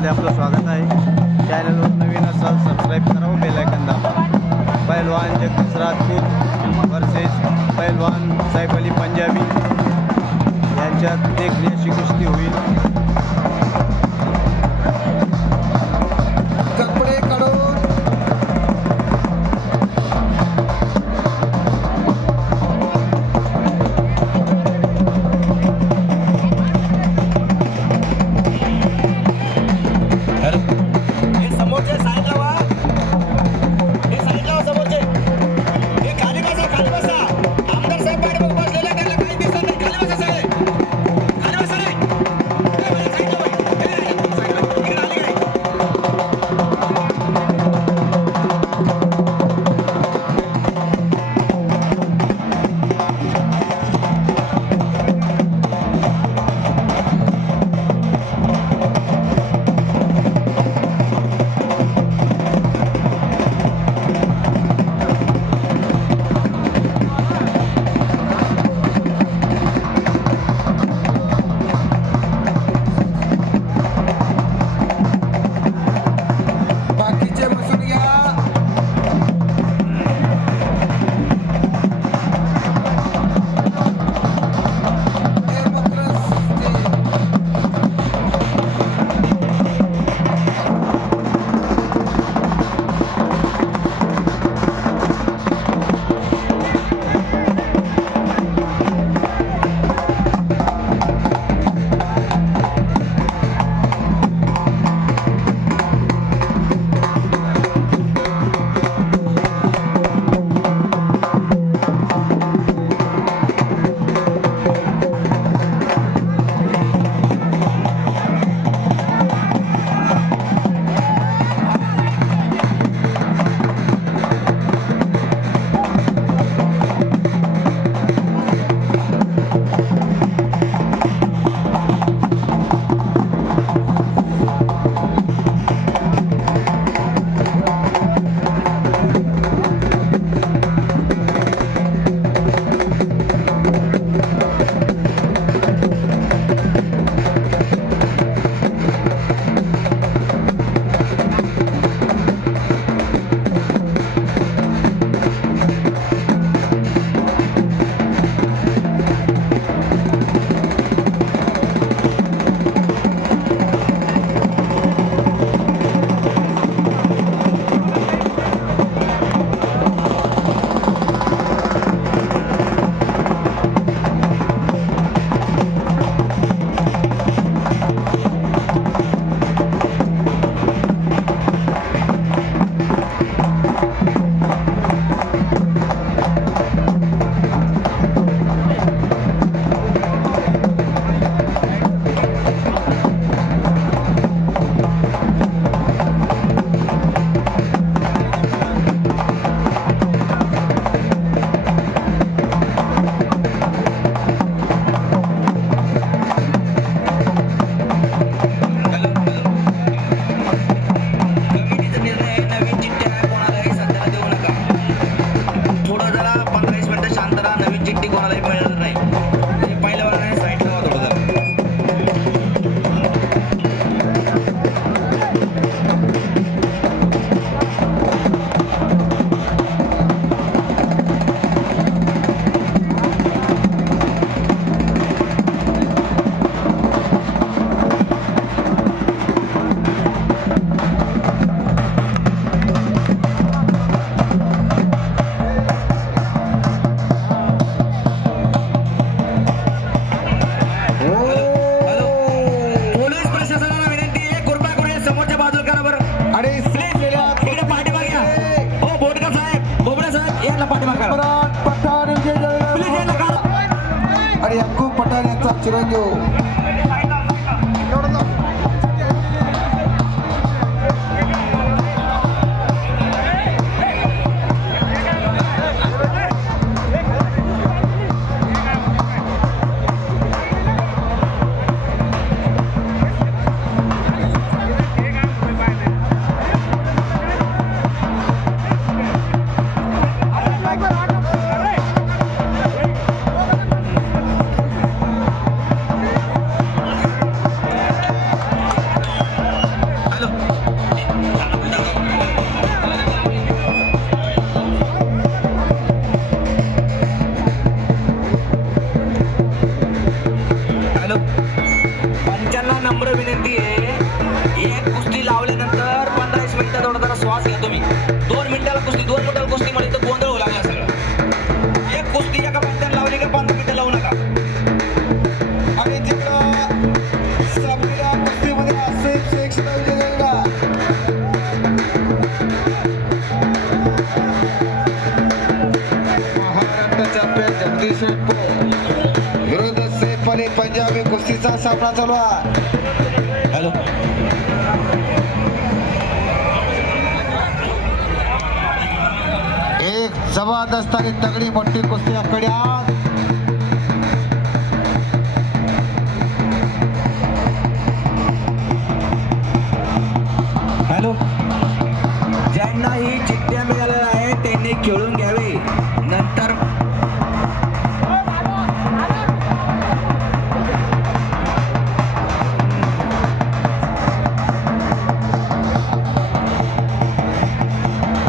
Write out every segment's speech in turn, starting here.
चॅनलमध्ये आपलं स्वागत आहे। चॅनलवर नवीन असाल सबस्क्राईब करा व बेल आयकॉन दाबा। पैलवान जगदीश राजपूत वर्सेस पैलवान सैफ अली पंजाबी यांच्यात देखणी अशी कुस्ती होईल। कपडे काढून समोरचे साईडला वा, हे साईडला वा समोरचे, हे खाली बसा, आमदार साहेब पाठीमागे बसलेले त्यांना काही दिसत नाही, खाली बसा सगळे, खाली बसा रे. नम्र विनंती आहे, एक कुस्ती लावल्यानंतर 15-20 मिनिटं थोडा जरा श्वास घ्या तुम्ही. 2 मिनिटाला कुस्ती, 2 मिनिटाला कुस्ती म्हणजे तर गोंधळ होऊ लागला सगळं. एक कुस्ती एका पंचाने लावली का 15 मिनिटं लावू नका. आणि तिकडं सबरीला कुस्तीमध्ये आसिफ शेख विजयगडा महाराष्ट्र चॅम्पियन जगदीश शेट्टी विरुद्ध सैफ अली पंजाबी कुस्तीचा सामना चालू आहे. हॅलो, एक जबरदस्त आणि तगडी मोठी कुस्ती आकडे आज हॅलो, ज्यांनाही चिठ्ठ्या मिळालेल्या आहे त्यांनी खेळून घ्यावे. नंतर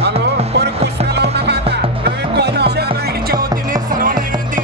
हॅलो, कोण कुस्त्या लावू नका आता. नवीन कुस्त्या होणार नाही. पंचकर्तीच्या वतीने सर्वांना विनंती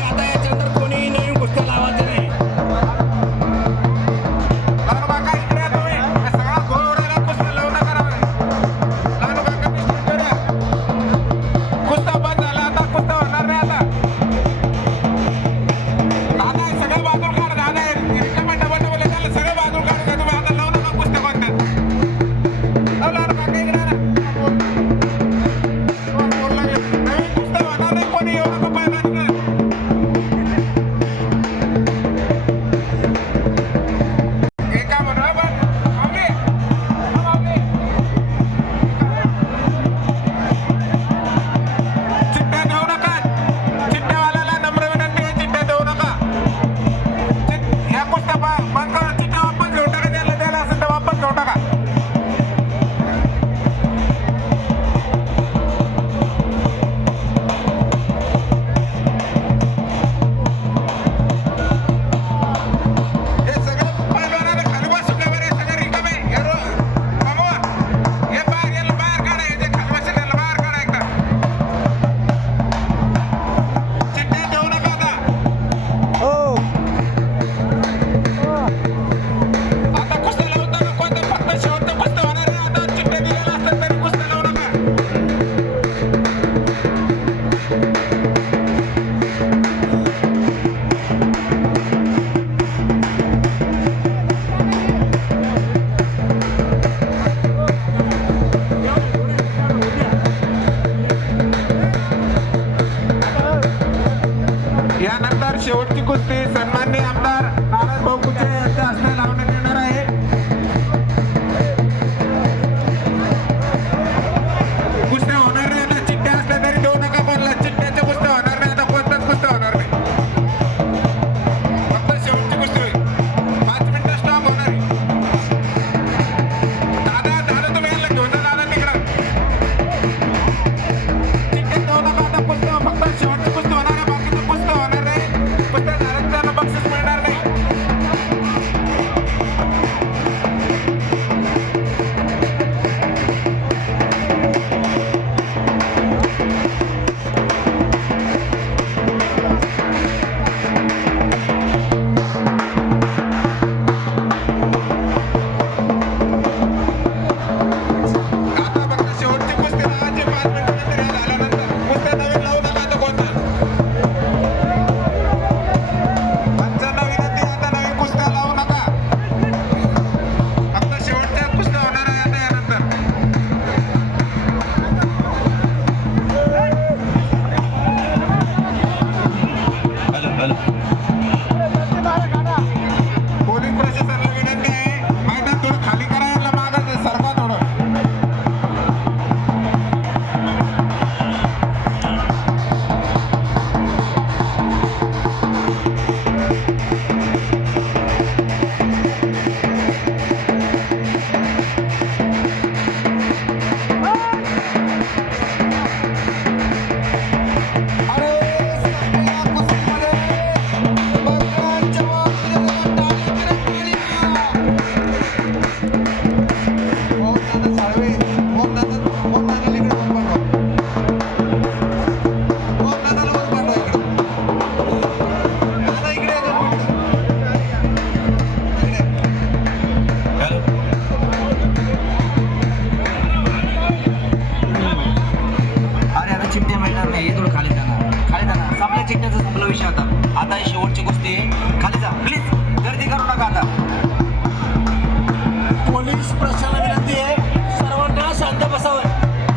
प्रशासनाला विनंती आहे सर्वांना शांत बसावं.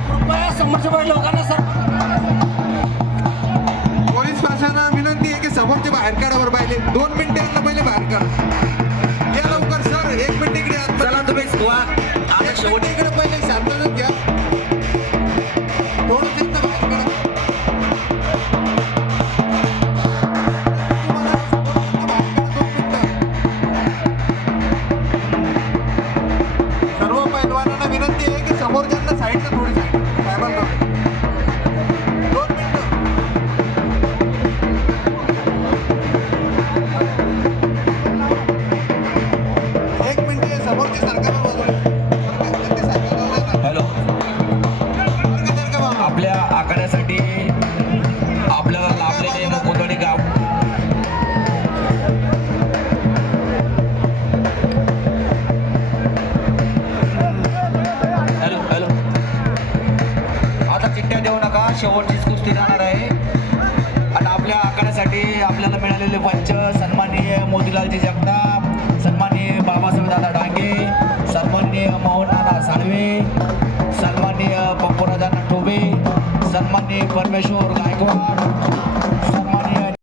कृपया समोरच्या लोकांना पोलीस प्रशासनाला विनंती आहे की समोरचे बाहेर काढा बरं पहिले 2 मिनिटं यांना पहिले बाहेर काढा. या लवकर सर 1 मिनिट इकडे आत. चला तुम्ही वा आता शेवटी इकडे पहिले शांतता घ्या. थोडं त्यांना बाहेर काढा. तुम्हाला बाहेर काढा 2 मिनिटं. सर्व पैलवानांना विनंती आहे की समोरच्यांना साईडला थोडी साईड साहेबांना 2 मिनिटं. एक मिनिट हे समोरचे सरकार बाजूला हॅलो आपल्या आखाड्यासाठी आपल्याला लाभलेले मुकोदडी गाव हॅलो हॅलो आता चिठ्ठ्या देऊ नका शेवटचीच कुस्ती राहणार आहे आणि आपल्या आखाड्यासाठी आपल्याला मिळालेले पंच सन्माननीय मोतीलालजी जगताप, सन्माननीय बाबासाहेब दादा डांगे, सन्माननीय मोहननाना साळवे, सन्माननीय पप्पूराजांना टोबे, सन्माननीय परमेश्वर